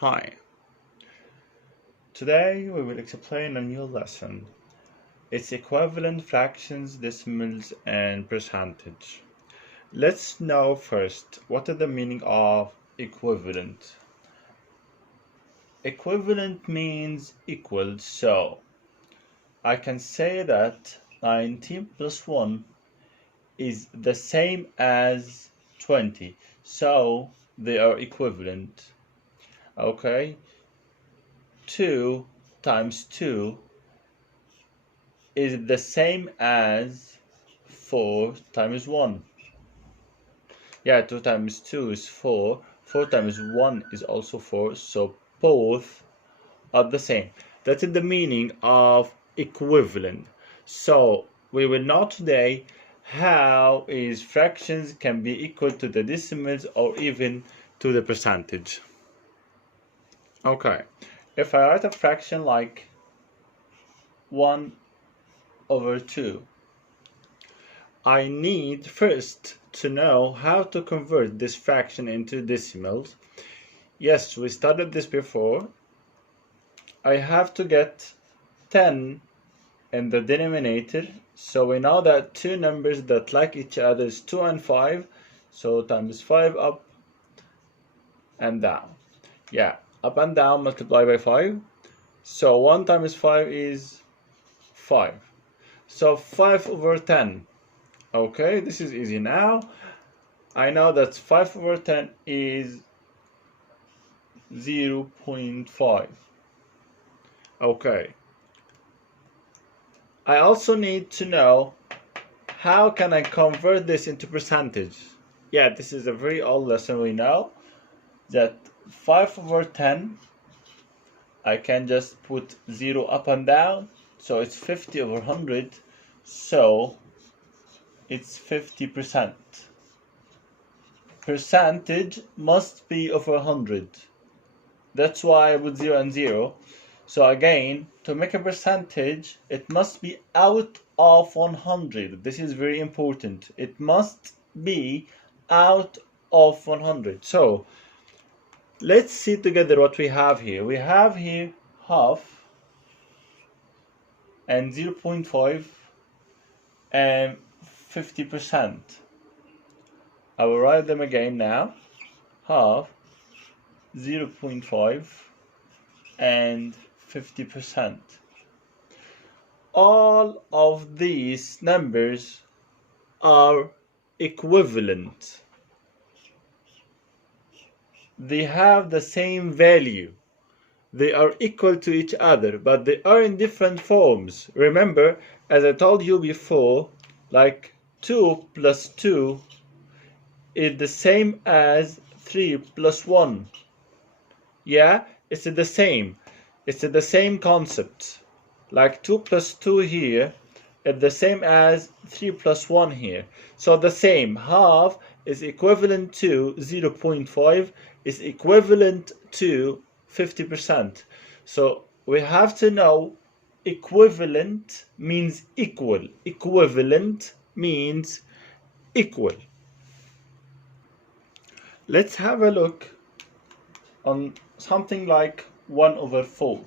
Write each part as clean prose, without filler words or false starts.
Hi, today we will explain a new lesson. It's equivalent fractions, decimals, and percentage. Let's know first what is the meaning of equivalent. Equivalent means equal, so I can say that 19 plus 1 is the same as 20, so they are equivalent. Okay, 2 times 2 is the same as 4 times 1. Yeah, 2 times 2 is 4. 4 times 1 is also 4. So both are the same. That is the meaning of equivalent. So we will know today how is fractions can be equal to the decimals or even to the percentage. Okay, if I write a fraction like 1 over 2, I need first to know how to convert this fraction into decimals. Yes, we studied this before. I have to get 10 in the denominator, so we know that two numbers that like each other is 2 and 5, so times 5 up and down. Yeah, up and down multiply by 5, so 1 times 5 is 5, so 5 over 10. Okay, this is easy now. I know that 5 over 10 is 0.5. Okay. I also need to know how can I convert this into percentage. Yeah, this is a very old lesson. We know that 5 over 10, I can just put 0 up and down, so it's 50 over 100, so it's 50%. Percentage must be over 100. That's why I put 0 and 0. So again, to make a percentage, it must be out of 100. This is very important. It must be out of 100. So let's see together what we have here. We have here half and 0.5 and 50%. I will write them again now. Half, 0.5 and 50%. All of these numbers are equivalent. They have the same value. They are equal to each other, but they are in different forms. Remember, as I told you before, like 2 plus 2 is the same as 3 plus 1. Yeah, it's the same. It's the same concept. Like 2 plus 2 here is the same as 3 plus 1 here. So the same. Half is equivalent to 0.5 is equivalent to 50%. So we have to know equivalent means equal. Equivalent means equal. Let's have a look on something like 1 over 4.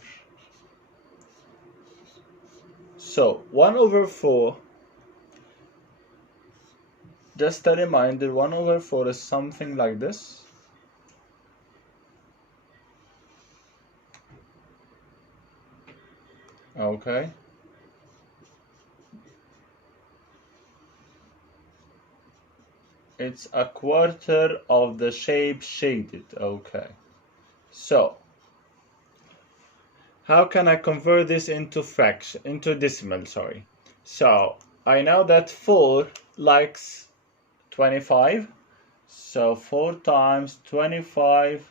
So 1 over 4, just a reminder, 1 over 4 is something like this. Okay. It's a quarter of the shape shaded. Okay. So how can I convert this into fraction, into decimal, sorry. So I know that 4 likes 25. So 4 times 25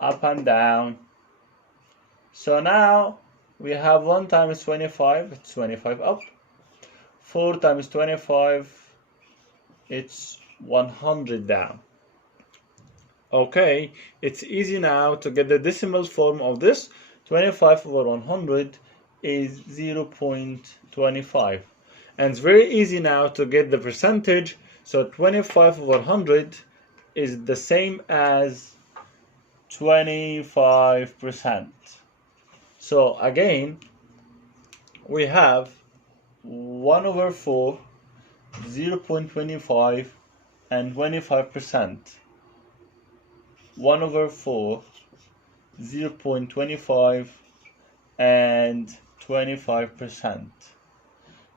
up and down. So now we have 1 times 25, it's 25 up. 4 times 25, it's 100 down. Okay, it's easy now to get the decimal form of this. 25 over 100 is 0.25. And it's very easy now to get the percentage. So 25 over 100 is the same as 25%. So again, we have 1 over 4, 0.25, and 25%. 1 over 4, 0.25, and 25%.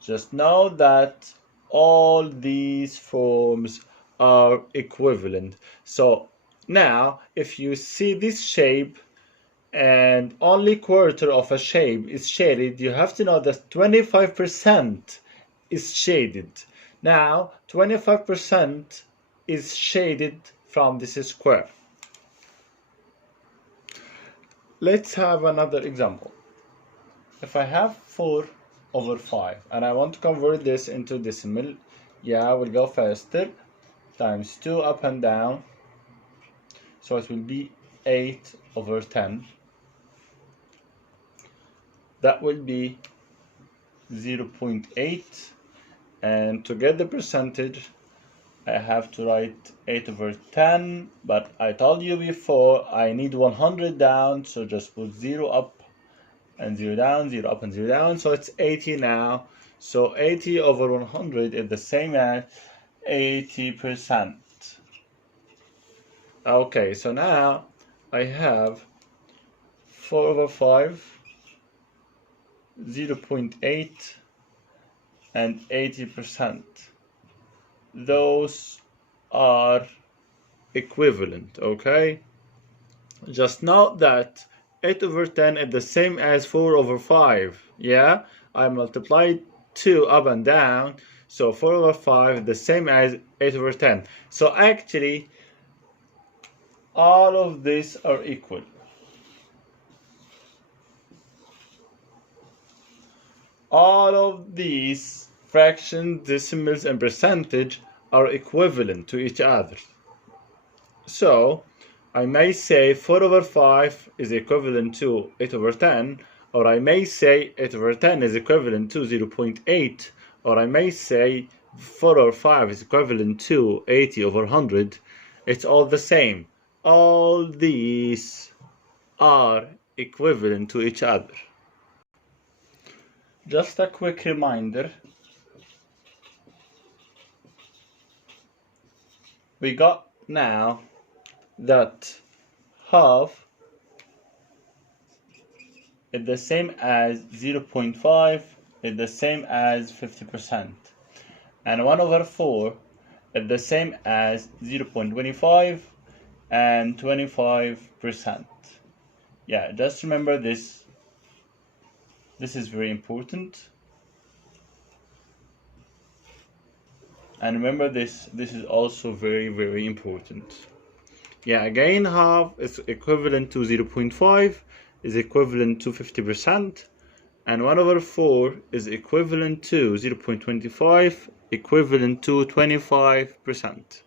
Just know that all these forms are equivalent. So now if you see this shape and only quarter of a shape is shaded, you have to know that 25% is shaded. Now 25% is shaded from this square. Let's have another example. If I have 4 over 5 and I want to convert this into decimal, yeah, we'll go faster. Times 2 up and down, so it will be 8 over 10. That will be 0.8, and to get the percentage I have to write 8 over 10, but I told you before I need 100 down, so just put 0 up and 0 down, 0 up and 0 down, so it's 80 now. So 80 over 100 is the same as 80%. Okay, so now I have 4 over 5, 0.8, and 80%. Those are equivalent, okay? Just note that 8 over 10 is the same as 4 over 5, yeah? I multiplied 2 up and down, so 4 over 5 is the same as 8 over 10. So actually, all of these are equal. All of these fractions, decimals, and percentage are equivalent to each other. So I may say 4 over 5 is equivalent to 8 over 10, or I may say 8 over 10 is equivalent to 0.8, or I may say 4 over 5 is equivalent to 80 over 100. It's all the same. All these are equivalent to each other. Just a quick reminder, we got now that half is the same as 0.5 is the same as 50%, and 1 over 4 is the same as 0.25 and 25%. Yeah, just remember this. This is very important. And remember this is also very, very important. Yeah, again, half is equivalent to 0.5, is equivalent to 50%, and 1 over 4 is equivalent to 0.25, equivalent to 25%.